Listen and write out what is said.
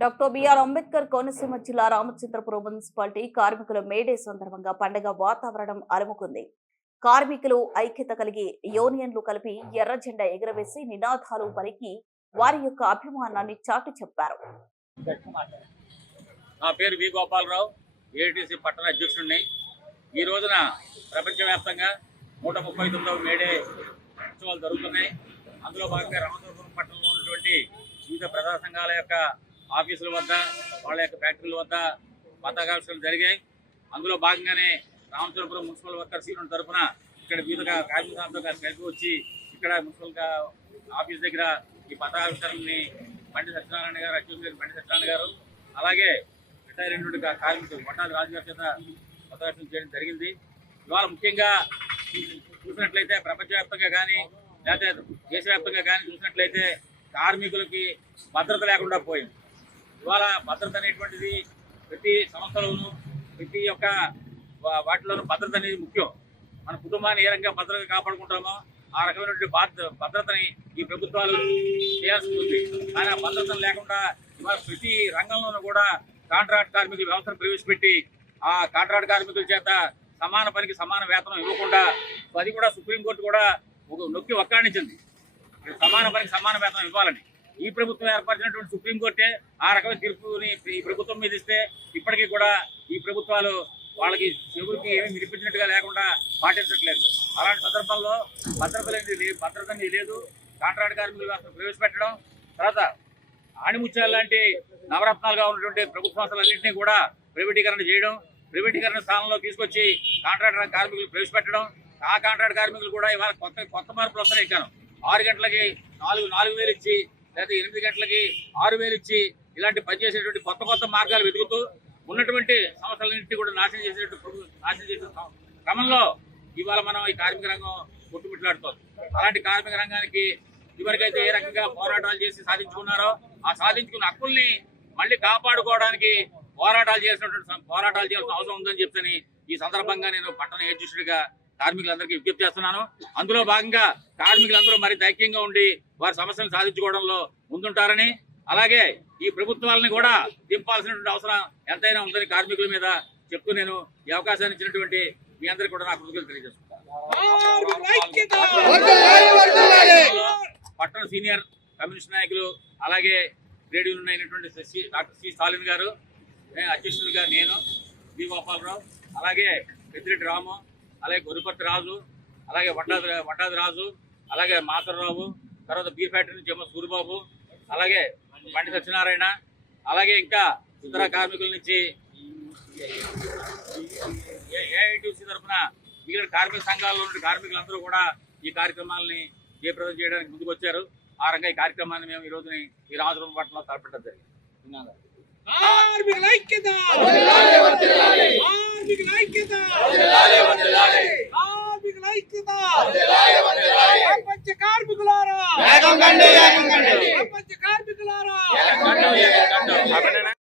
Doctor BR Ambedkar Konaseema జిల్లా Ramachandrapuram municipality కార్మికుల May Day సందర్భంగా పండగ వాతావరణం అలుముకుంది. కార్మికులు ఐక్యత కలిగి యూనియన్లు కలిపి ఎర్ర జెండా ఎగురవేసి నినాదాలు పలికి వారి యొక్క అభిమానాన్ని చాటి చెప్పారు. నా పేరు వి గోపాలరావు, ఏఐటీసీ పట్టణ అధ్యక్షుడిని. ఈ రోజున ప్రపంచవ్యాప్తంగా 139వ మేడే ఉత్సవాలు జరుగుతున్నాయి. అందులో భాగంగా రామచంద్రపురం పట్టణంలో ఉన్నటువంటి వివిధ ప్రజా సంఘాల యొక్క ఆఫీసుల వద్ద, వాళ్ళ యొక్క ఫ్యాక్టరీల వద్ద పతాకావిష్కరణలు జరిగాయి. అందులో భాగంగానే రామచంద్రపురం మున్సిపల్ వర్కర్స్ యూనియన్ తరఫున ఇక్కడ వివిధ కార్మిక సంస్థలు కలిసి వచ్చి ఇక్కడ మున్సిపల్ ఆఫీస్ దగ్గర ఈ పతాకావిష్కరణని బండి సత్యనారాయణ గారు, అధ్యక్షుడు బండి సత్యనారాయణ గారు, అలాగే రిటైర్ అయినటువంటి కార్మికులు వడ్డాది రాజు గారి చేత పతాకావిష్కరణ చేయడం జరిగింది. ఇవాళ ముఖ్యంగా చూసినట్లయితే ప్రపంచవ్యాప్తంగా కానీ లేకపోతే దేశవ్యాప్తంగా కానీ చూసినట్లయితే కార్మికులకి భద్రత లేకుండా పోయింది. ఇవాళ భద్రత అనేటువంటిది ప్రతి సంస్థలోనూ ప్రతి ఒక్క వాటిలోనూ భద్రత అనేది ముఖ్యం. మన కుటుంబాన్ని ఏ రకంగా భద్రతగా కాపాడుకుంటామో ఆ రకమైనటువంటి భద్రతని ఈ ప్రభుత్వాలు చేయాల్సి ఉంది. కానీ ఆ భద్రత లేకుండా ఇవాళ ప్రతి రంగంలోనూ కూడా కాంట్రాక్ట్ కార్మికుల వ్యవస్థను ప్రవేశపెట్టి ఆ కాంట్రాక్ట్ కార్మికుల చేత సమాన పనికి సమాన వేతనం ఇవ్వకుండా అది కూడా సుప్రీంకోర్టు కూడా నొక్కి ఒక్కాణించింది. సమాన పనికి సమాన వేతనం ఇవ్వాలని ఈ ప్రభుత్వం ఏర్పరిచినటువంటి సుప్రీంకోర్టే ఆ రకమైన తీర్పుని ఈ ప్రభుత్వం మీద ఇస్తే ఇప్పటికీ కూడా ఈ ప్రభుత్వాలు వాళ్ళకి చెవులకి ఏమీ వినిపించినట్టుగా లేకుండా పాటించట్లేదు. అలాంటి సందర్భంలో భద్రత లేదు. కాంట్రాక్ట్ కార్మికుల వ్యవస్థను ప్రవేశపెట్టడం, తర్వాత ఆణిముత్యాలు లాంటి నవరత్నాలుగా ఉన్నటువంటి ప్రభుత్వ సంస్థలన్నింటినీ కూడా ప్రైవేటీకరణ చేయడం, ప్రైవేటీకరణ స్థానంలో తీసుకొచ్చి కాంట్రాక్ట్ కార్మికులు ప్రవేశపెట్టడం, ఆ కాంట్రాక్ట్ కార్మికులు కూడా ఇవాళ కొత్త మార్పులు వస్తున్నాయి. ఇచ్చాను 6 గంటలకి 4,000 ఇచ్చి, లేదా 8 గంటలకి 6,000 ఇచ్చి ఇలాంటి పనిచేసేటువంటి కొత్త మార్గాలు వెతుకుతూ ఉన్నటువంటి సంస్థలన్నింటినీ కూడా నాశనం చేసే క్రమంలో ఇవాళ మనం ఈ కార్మిక రంగం కొట్టుమిట్లాడుతోంది. అలాంటి కార్మిక రంగానికి ఇవరికైతే ఏ రకంగా పోరాటాలు చేసి సాధించుకున్నారో ఆ సాధించుకున్న హక్కుల్ని మళ్ళీ కాపాడుకోవడానికి పోరాటాలు చేయాల్సిన అవసరం ఉందని చెప్పని ఈ సందర్భంగా నేను పట్టణ అధ్యక్షుడిగా కార్మికులందరికీ విజ్ఞప్తి చేస్తున్నాను. అందులో భాగంగా కార్మికులందరూ మరి ఐక్యంగా ఉండి వారి సమస్యలను సాధించుకోవడంలో ముందుంటారని, అలాగే ఈ ప్రభుత్వాలని కూడా దింపాల్సినటువంటి అవసరం ఎంతైనా ఉందని కార్మికుల మీద చెప్తూ నేను ఈ అవకాశాన్ని ఇచ్చినటువంటి మీ అందరికీ కూడా నా కృతజ్ఞతలు తెలియజేస్తున్నాను. పట్టణ సీనియర్ కమ్యూనిస్ట్ నాయకులు, అలాగే ట్రేడ్ యూనియన్ అయినటువంటి డాక్టర్ సి స్టాలిన్ గారు, అధ్యక్షుడిగా నేను వి గోపాలరావు, అలాగే పెద్దిరెడ్డి రాము, అలాగే గొరిపర్తి రాజు, అలాగే వడ్డాది రాజు, అలాగే మాసరరావు, తర్వాత బీర్ ఫ్యాక్టరీ నుంచి ఏమో సూరిబాబు, అలాగే బండి సత్యనారాయణ, అలాగే ఇంకా ఇతర కార్మికుల నుంచి ఏఐటీసీ తరఫున మిగిలిన కార్మిక సంఘాల్లో ఉన్న కార్మికులందరూ కూడా ఈ కార్యక్రమాలని జయప్రదం చేయడానికి ముందుకు వచ్చారు. ఆ రంగా ఈ కార్యక్రమాన్ని మేము ఈ రోజుని ఈ రామచంద్రపురం పట్టణంలో తలపెట్టడం జరిగింది. కార్మికుల ఐక్యత